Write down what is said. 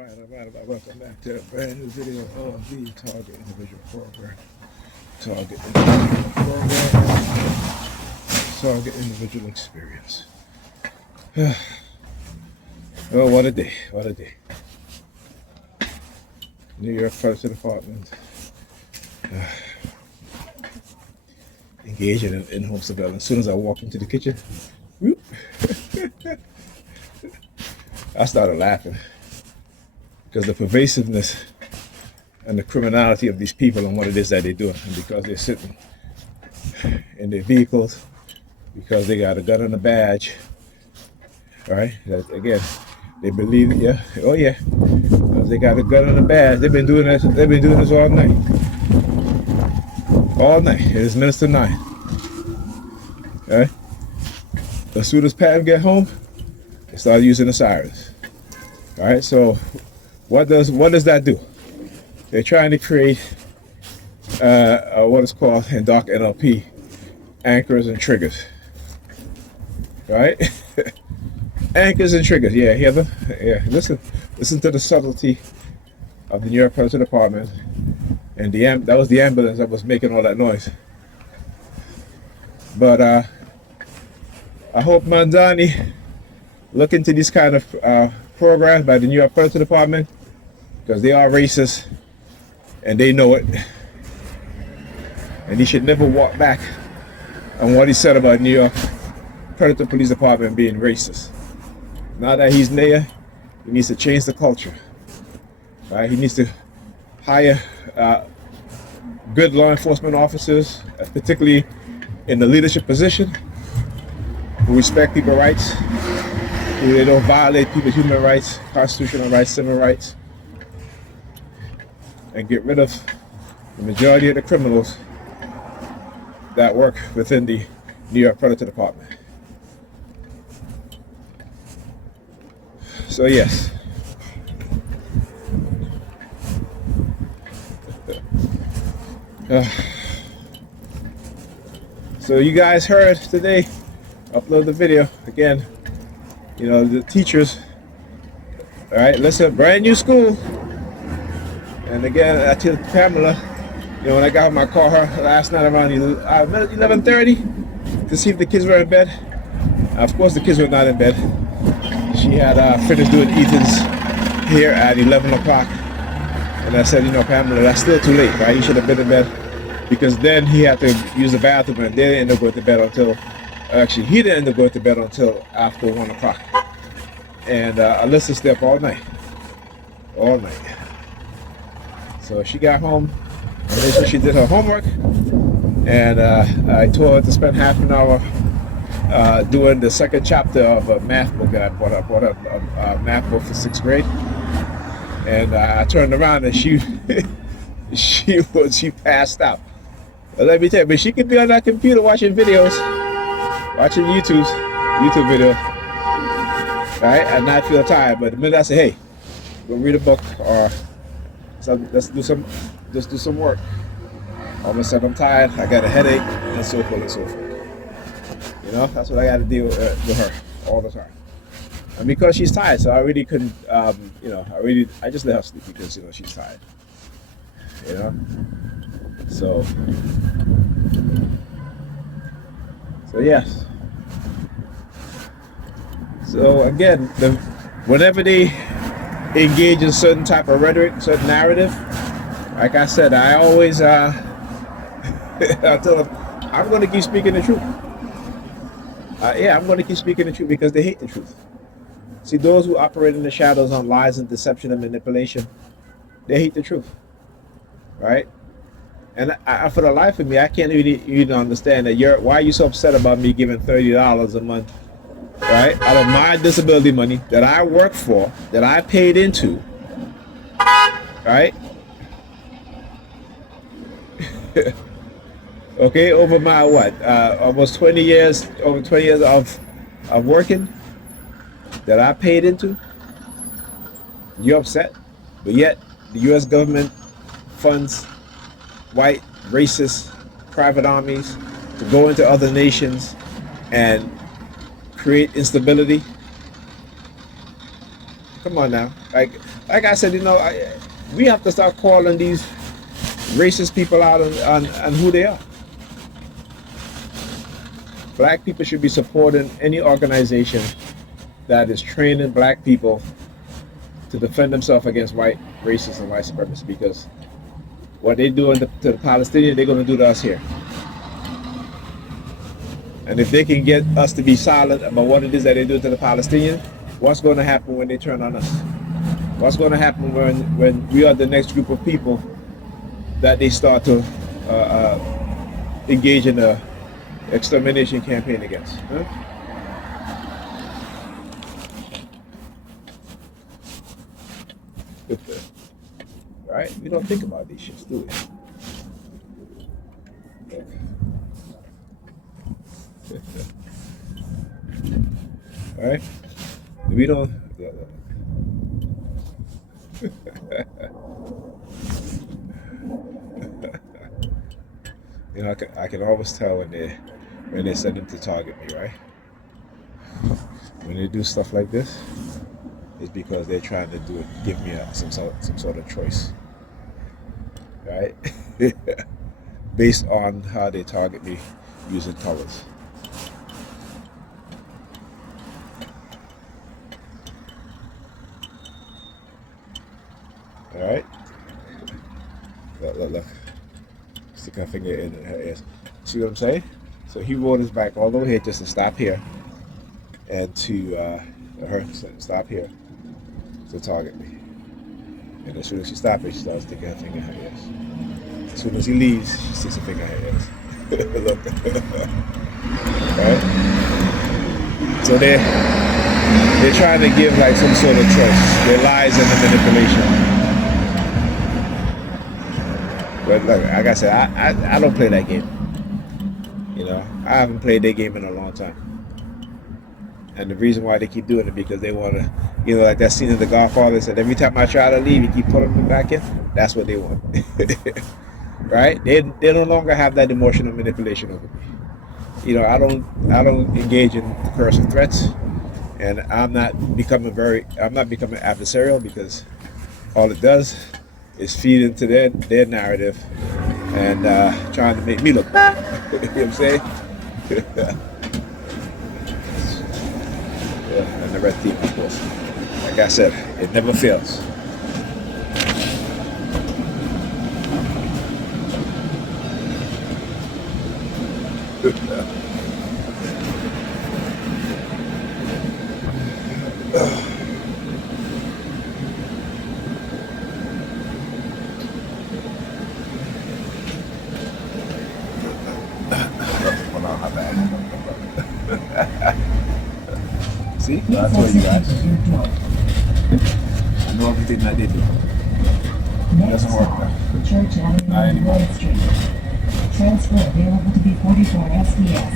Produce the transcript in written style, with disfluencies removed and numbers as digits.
All right. Welcome back to a brand new video of the Target Individual Program. Target Individual Program. Target Individual Experience. Oh, what a day. What a day. New York Police Department. Engaging in home surveillance. As soon as I walk into the kitchen, whoop, I started laughing. Because the pervasiveness and the criminality of these people and what it is that they do, and because they're sitting in their vehicles, because they got a gun and a badge, right? That, again, they believe, yeah, oh yeah, because they got a gun and a badge. They've been doing this all night. All night. It is minutes to 9. Right? As soon as Pam get home, they start using the sirens. All right, so what does that do? They're trying to create what is called in dark NLP anchors and triggers. Right? Anchors and triggers. Yeah, hear them? Yeah. Listen to the subtlety of the New York Police Department, and that was the ambulance that was making all that noise. But I hope Manzani look into these kind of programs by the New York Police Department, because they are racist and they know it, and he should never walk back on what he said about New York Predator Police Department being racist. Now that he's mayor, he needs to change the culture. Right? He needs to hire good law enforcement officers, particularly in the leadership position, who respect people's rights, who they don't violate people's human rights, constitutional rights, civil rights, and get rid of the majority of the criminals that work within the New York Predator Department. So yes. So you guys heard today, upload the video again. You know, the teachers, all right, listen, brand new school. And again, I told Pamela, you know, when I got my car her last night around 11:30 to see if the kids were in bed. Of course, the kids were not in bed. She had finished doing Ethan's hair at 11 o'clock. And I said, you know, Pamela, that's still too late, right? You should have been in bed. Because then he had to use the bathroom, and they didn't end up going to bed until, actually, he didn't end up going to bed until after 1 o'clock. And Alyssa stayed up all night. All night. So she got home, and then she did her homework, and I told her to spend half an hour doing the second chapter of a math book that I bought. I bought a math book for 6th grade, and I turned around and she passed out. But let me tell you, but she could be on that computer watching videos, watching YouTube videos, right, and not feel tired. But the minute I say, hey, go read a book, or let's do some work, all of a sudden I'm tired, I got a headache, and so forth and so forth. You know, that's what I got to deal with her all the time. And because she's tired, so I really couldn't, you know, I just let her sleep because, you know, she's tired. You know? So yes. So again, whenever they engage in certain type of rhetoric, certain narrative, like I said, I always I tell them, I'm going to keep speaking the truth. Yeah, I'm going to keep speaking the truth because they hate the truth. See, those who operate in the shadows on lies and deception and manipulation, they hate the truth, right? And for the life of me, I can't even understand that why are you so upset about me giving $30 a month, right, out of my disability money that I work for, that I paid into, right? Okay, over my almost 20 years, over 20 years of working that I paid into. You're upset, but yet the U.S. government funds white, racist, private armies to go into other nations and create instability. Come on now. Like I said, we have to start calling these racist people out on who they are. Black people should be supporting any organization that is training black people to defend themselves against white racists and white supremacists, because what they do to the Palestinians, they're going to do to us here. And if they can get us to be silent about what it is that they do to the Palestinians, what's going to happen when they turn on us? What's going to happen when we are the next group of people that they start to engage in a extermination campaign against? Huh? Right? We don't think about these shits, do we? Right? We don't. I can always tell when they send them to target me, right? When they do stuff like this, it's because they're trying to give me some sort of choice, right? Based on how they target me using colors. All right. Look. Stick her finger in her ears. See what I'm saying? So he rolled his back all the way here just to stop here, and to her stop here to target me. And as soon as she stops it, she starts sticking her finger in her ears. As soon as he leaves, she sticks her finger in her ears. Look. Right? So they're trying to give like some sort of choice. Their lies and the manipulation. But like I said, I don't play that game. I haven't played that game in a long time. And the reason why they keep doing it because they want to, like that scene in The Godfather said, every time I try to leave, you keep putting me back in. That's what they want, right? They no longer have that emotional manipulation over me. I don't engage in coercive threats, and I'm not becoming adversarial, because all it does is feed into their narrative and trying to make me look bad. You know what I'm saying? Yeah, and the red team, of course. Like I said, it never fails. See? I told you guys. I know everything that they do. It doesn't work now. Not anymore. Transfer available to be 44 SDS.